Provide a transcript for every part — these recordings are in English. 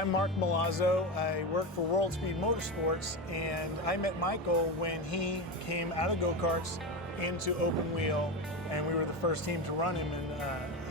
I'm Mark Milazzo. I work for World Speed Motorsports, and I met Michael when he came out of go-karts into open wheel, and we were the first team to run him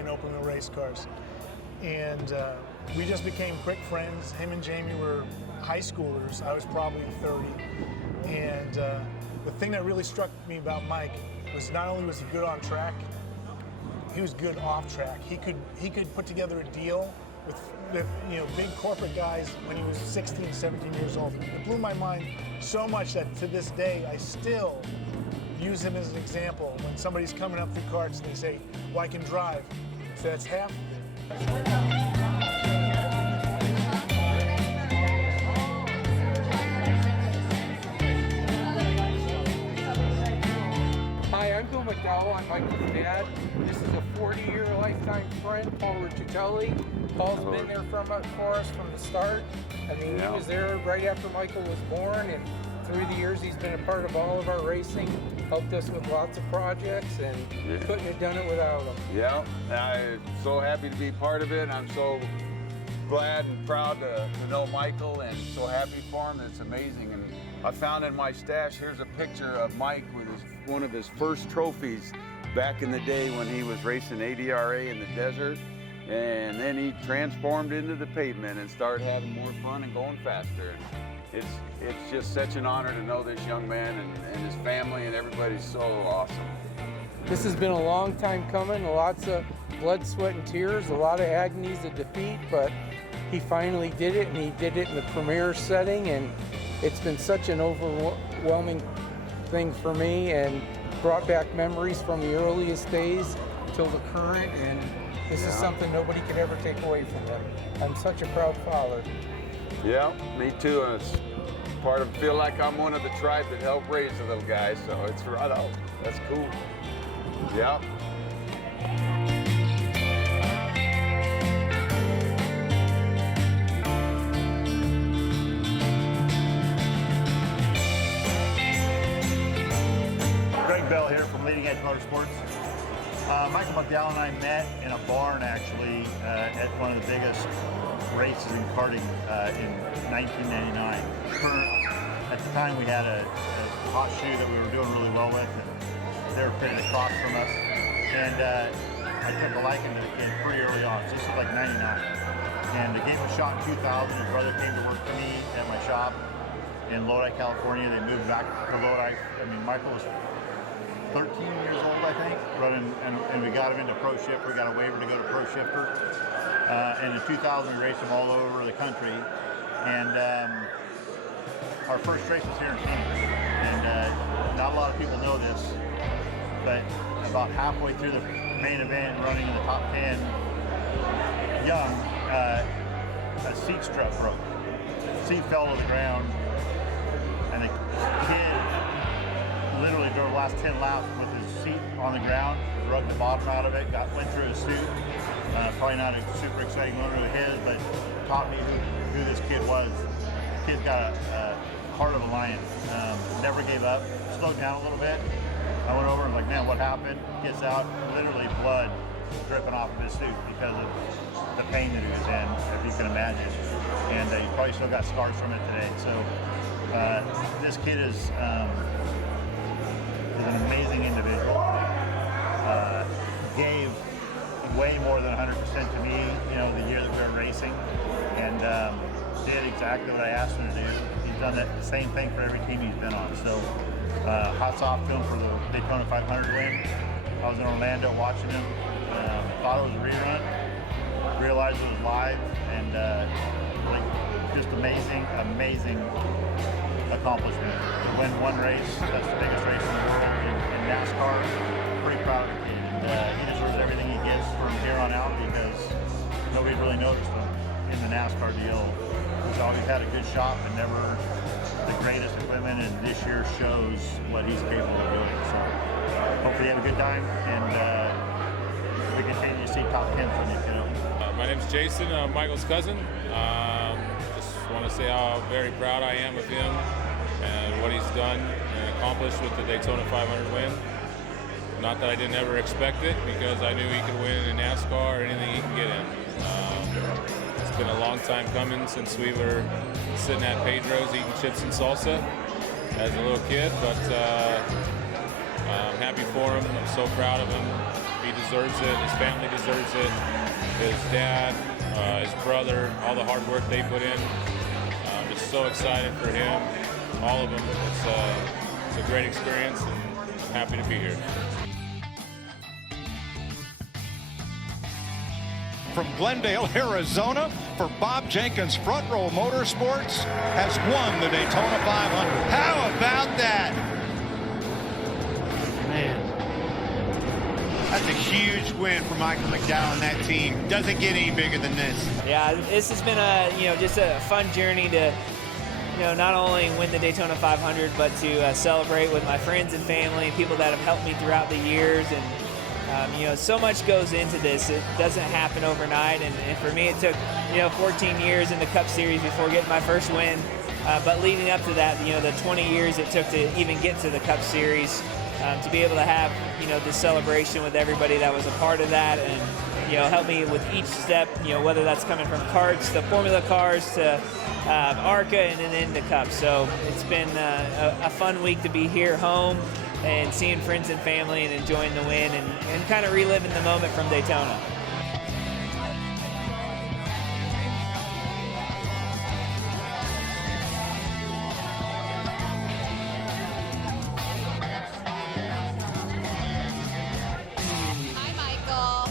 in open wheel race cars. And we just became quick friends. Him and Jamie were high schoolers. I was probably 30. And the thing that really struck me about Mike was not only was he good on track, he was good off track. He could put together a deal with big corporate guys when he was 16, 17 years old. It blew my mind so much that to this day I still use him as an example. When somebody's coming up through karts and they say, well, I can drive. So that's half of it. Hi, I'm Bill Mcdowell. I'm Michael's dad. This is a 40-year lifetime friend, Paul Ricciutelli. Paul's been there for us from the start. I mean, he was there right after Michael was born, and through the years he's been a part of all of our racing, helped us with lots of projects, and couldn't have done it without him. Yeah, I'm so happy to be part of it. I'm so glad and proud to know Michael, and so happy for him. It's amazing. And I found in my stash, here's a picture of Mike with one of his first trophies back in the day when he was racing ADRA in the desert. And then he transformed into the pavement and started having more fun and going faster. It's just such an honor to know this young man and his family, and everybody's so awesome. This has been a long time coming, lots of blood, sweat, and tears, a lot of agonies of defeat, but he finally did it, and he did it in the premier setting, and it's been such an overwhelming thing for me and brought back memories from the earliest days till the current, and this is something nobody could ever take away from him. I'm such a proud father. Yeah, me too. And it's part of, feel like I'm one of the tribe that helped raise the little guys, so it's right out. That's cool. Yeah. Bell here from Leading Edge Motorsports. Michael Mcdowell and I met in a barn actually at one of the biggest races in karting in 1999. At the time we had a hot shoe that we were doing really well with, and they were pitted across from us. And I took a liking to the kid pretty early on. So this was like 99. And I gave him a shot in 2000. His brother came to work for me at my shop in Lodi, California. They moved back to Lodi. I mean, Michael was 13 years old, I think, running, and we got him into Pro Shifter. We got a waiver to go to Pro Shifter. And in 2000, we raced him all over the country. And our first race was here in Phoenix. And not a lot of people know this, but about halfway through the main event, running in the top 10, young, a seat strut broke. The seat fell to the ground, and the kid literally drove the last 10 laps with his seat on the ground, broke the bottom out of it, went through his suit. Probably not a super exciting moment of his, but taught me who this kid was. The kid's got a heart of a lion. Never gave up, slowed down a little bit. I went over and was like, man, what happened? Gets out, literally blood dripping off of his suit because of the pain that he was in, if you can imagine. And he probably still got scars from it today. So this kid is an amazing individual. Gave way more than 100% to me, the year that we were racing, and did exactly what I asked him to do. He's done the same thing for every team he's been on. So hats off to him for the Daytona 500 win. I was in Orlando watching him. Thought it was a rerun. Realized it was live, and just amazing accomplishment. To win one race, that's the biggest race in the world in NASCAR. Pretty proud of the kid. He deserves everything he gets from here on out because nobody's really noticed him in the NASCAR deal. He's always had a good shop and never the greatest equipment, and this year shows what he's capable of doing. So hopefully you have a good time, and we continue to see top 10 from you, kiddo. My name's Jason, I'm Michael's cousin. Just want to say how very proud I am of him and what he's done and accomplished with the Daytona 500 win. Not that I didn't ever expect it, because I knew he could win in NASCAR or anything he can get in. It's been a long long time coming since we were sitting at Pedro's eating chips and salsa as a little kid, but I'm happy for him. I'm so proud of him. He deserves it. His family deserves it. His dad, his brother, all the hard work they put in. I'm just so excited for him, all of them. It's a great experience, and I'm happy to be here. From Glendale, Arizona, for Bob Jenkins, Front Row Motorsports has won the Daytona 500. How about that? Man, that's a huge win for Michael McDowell and that team. Doesn't get any bigger than this. Yeah, this has been just a fun journey to, not only win the Daytona 500, but to celebrate with my friends and family, people that have helped me throughout the years. And so much goes into this. It doesn't happen overnight, and for me it took 14 years in the Cup Series before getting my first win. But leading up to that, the 20 years it took to even get to the Cup Series, to be able to have this celebration with everybody that was a part of that, and help me with each step. Whether that's coming from karts to Formula cars to ARCA and then the Cup. So it's been a fun week to be here home and seeing friends and family and enjoying the win and kind of reliving the moment from Daytona. Hi, Michael.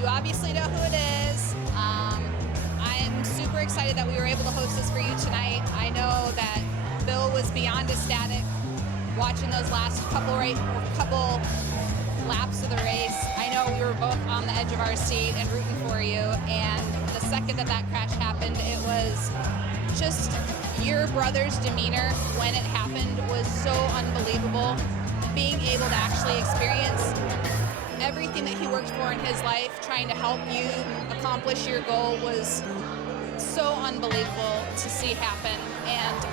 You obviously know who it is. I'm super excited that we were able to host this for you tonight. I know that Bill was beyond ecstatic watching those last couple laps of the race. I know we were both on the edge of our seat and rooting for you, and the second that crash happened, it was just your brother's demeanor when it happened was so unbelievable. Being able to actually experience everything that he worked for in his life, trying to help you accomplish your goal, was so unbelievable to see happen, and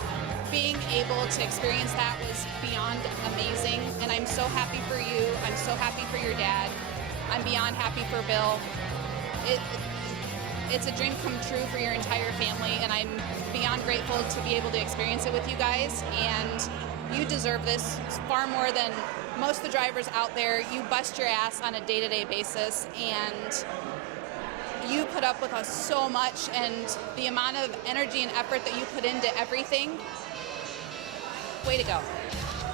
being able to experience that was beyond amazing. And I'm so happy for you. I'm so happy for your dad. I'm beyond happy for Bill. It's a dream come true for your entire family, and I'm beyond grateful to be able to experience it with you guys. And you deserve this far more than most of the drivers out there. You bust your ass on a day-to-day basis, and you put up with us so much, and the amount of energy and effort that you put into everything, way to go.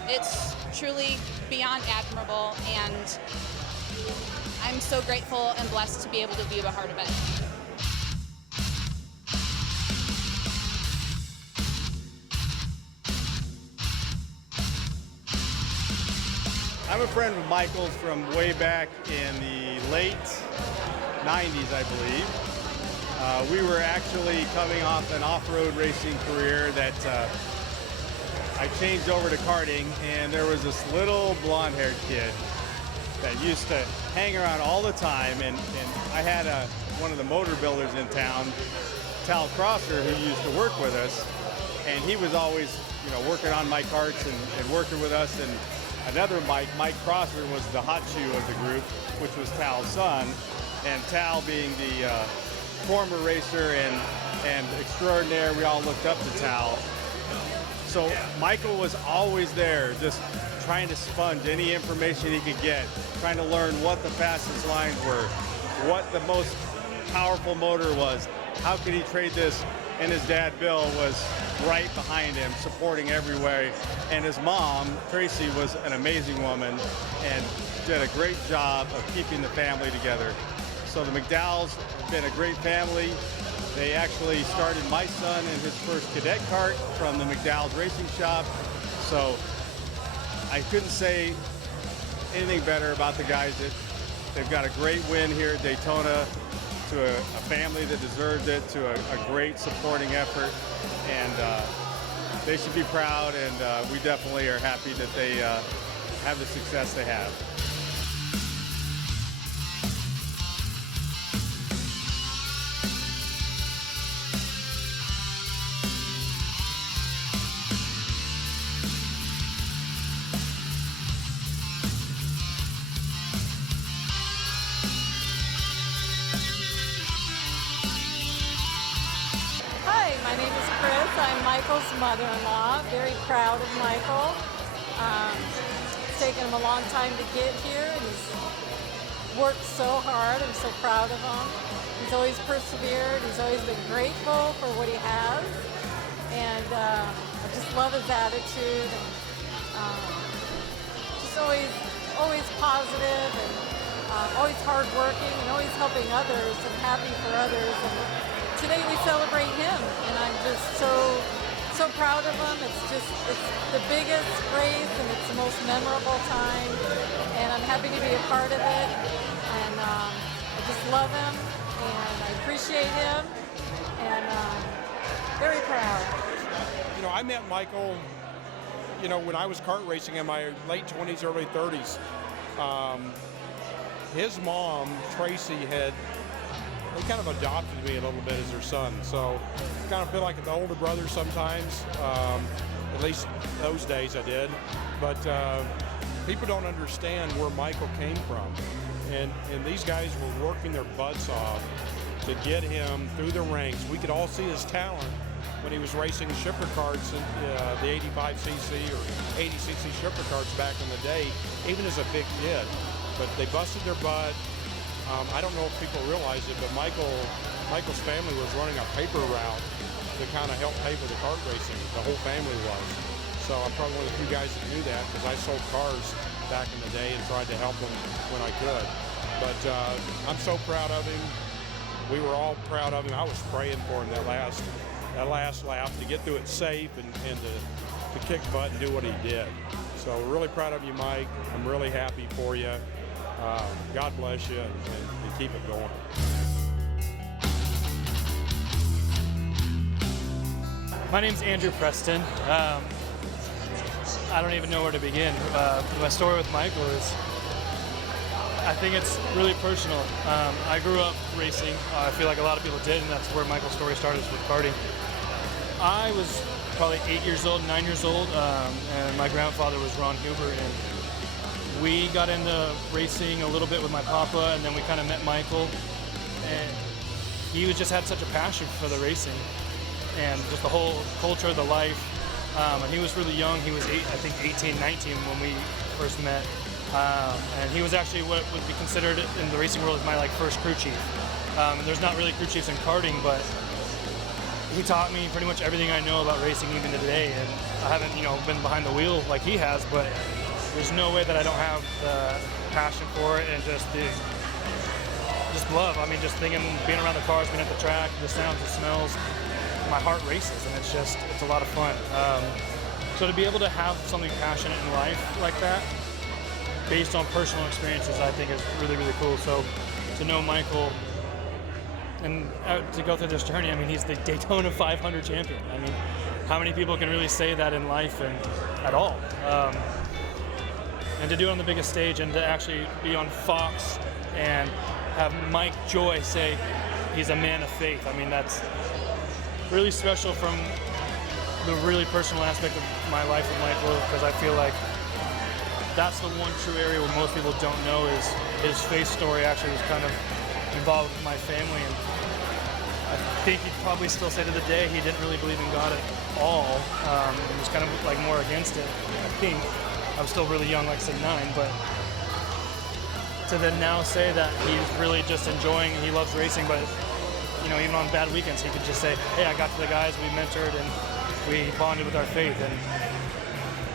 It's truly beyond admirable, and I'm so grateful and blessed to be able to be a part of it. I'm a friend of Michael's from way back in the late 90s, I believe. We were actually coming off an off-road racing career that I changed over to karting, and there was this little blonde-haired kid that used to hang around all the time, and I had one of the motor builders in town, Tal Crosser, who used to work with us, and he was always working on my karts and working with us. And another Mike Crosser, was the hot shoe of the group, which was Tal's son, and Tal being the former racer and extraordinaire, we all looked up to Tal. So Michael was always there, just trying to sponge any information he could get, trying to learn what the fastest lines were, what the most powerful motor was, how could he trade this, and his dad Bill was right behind him, supporting every way, and his mom Tracy was an amazing woman and did a great job of keeping the family together. So the McDowells have been a great family. They actually started my son in his first cadet kart from the McDowell's racing shop. So I couldn't say anything better about the guys. They've got a great win here at Daytona, to a family that deserved it, to a great supporting effort, and they should be proud, and we definitely are happy that they have the success they have. I'm Michael's mother-in-law. Very proud of Michael. It's taken him a long time to get here, and he's worked so hard. I'm so proud of him. He's always persevered. He's always been grateful for what he has, and I just love his attitude. And, just always positive, and always hardworking, and always helping others and happy for others. And today we celebrate him, and I'm just so proud of him. It's the biggest race, and it's the most memorable time, and I'm happy to be a part of it. And I just love him, and I appreciate him, and very proud. You know, I met Michael, you know, when I was kart racing in my late 20s, early 30s. His mom, Tracy, they kind of adopted me a little bit as their son. So I kind of feel like an older brother sometimes, at least those days I did. But people don't understand where Michael came from. And these guys were working their butts off to get him through the ranks. We could all see his talent when he was racing shifter karts, the 85cc or 80cc shifter karts back in the day, even as a big kid. But they busted their butt. I don't know if people realize it, but Michael's family was running a paper route to kind of help pay for the kart racing. The whole family was. So I'm probably one of the few guys that knew that, because I sold cars back in the day and tried to help them when I could. But I'm so proud of him. We were all proud of him. I was praying for him that last lap to get through it safe and to kick butt and do what he did. So we're really proud of you, Mike. I'm really happy for you. God bless you, and keep it going. My name's Andrew Preston. I don't even know where to begin. My story with Michael is, I think it's really personal. I grew up racing. I feel like a lot of people did, and that's where Michael's story started, with karting. I was probably 9 years old, and my grandfather was Ron Huber, and we got into racing a little bit with my papa, and then we kind of met Michael, and he just had such a passion for the racing and just the whole culture, the life. And he was really young. He was 18, 19 when we first met. And he was actually what would be considered in the racing world as my first crew chief. And there's not really crew chiefs in karting, but he taught me pretty much everything I know about racing even today. And I haven't, been behind the wheel like he has, but there's no way that I don't have the passion for it and just love. I mean, just being around the cars, being at the track, the sounds, the smells, my heart races, and it's a lot of fun. So to be able to have something passionate in life like that, based on personal experiences, I think is really, really cool. So to know Michael and to go through this journey, I mean, he's the Daytona 500 champion. I mean, how many people can really say that in life and at all? And to do it on the biggest stage and to actually be on Fox and have Mike Joy say he's a man of faith. I mean, that's really special from the really personal aspect of my life with Michael, because I feel like that's the one true area where most people don't know is his faith story actually was kind of involved with my family. And I think he'd probably still say to the day he didn't really believe in God at all. He was kind of more against it, I think. I was still really young, like I said, 9, but to then now say that he's really just enjoying, he loves racing, but even on bad weekends, he could just say, hey, I got to the guys we mentored and we bonded with our faith. And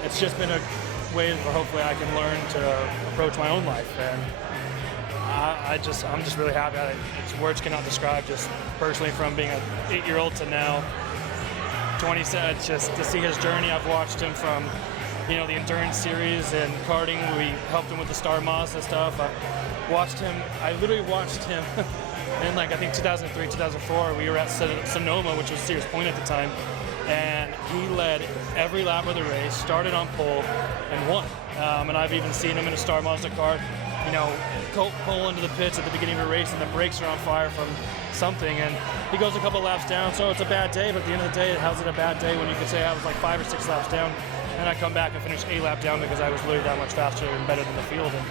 it's just been a way where hopefully I can learn to approach my own life. And I'm just really happy. It's words cannot describe, just personally, from being an 8-year-old to now 27, just to see his journey. I've watched him from the endurance series and karting. We helped him with the Star Mazda stuff. I literally watched him in I think 2003, 2004. We were at Sonoma, which was Sears Point at the time, and he led every lap of the race, started on pole, and won. And I've even seen him in a Star Mazda car, pull into the pits at the beginning of a race, and the brakes are on fire from something, and he goes a couple laps down, so it's a bad day, but at the end of the day, how's it a bad day when you could say I was 5 or 6 laps down, and I come back and finish 8 laps down because I was literally that much faster and better than the field, and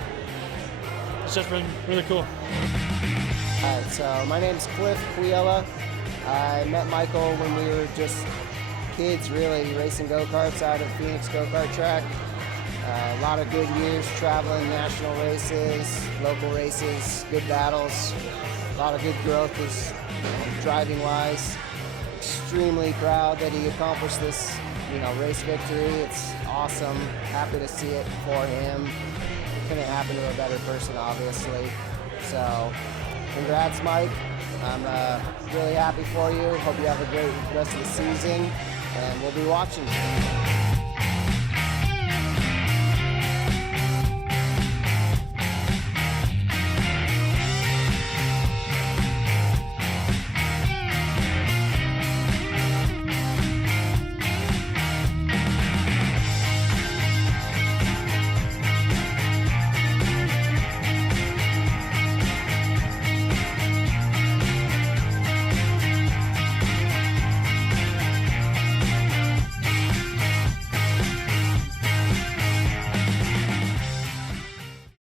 it's just been really cool. Alright, so my name's Cliff Quiella. I met Michael when we were just kids, really, racing go-karts out of Phoenix Go-Kart Track. A lot of good years traveling national races, local races, good battles, a lot of good growth as driving-wise. Extremely proud that he accomplished this, race victory. It's awesome. Happy to see it for him. Couldn't happen to a better person, obviously. So, congrats, Mike. I'm really happy for you. Hope you have a great rest of the season, and we'll be watching.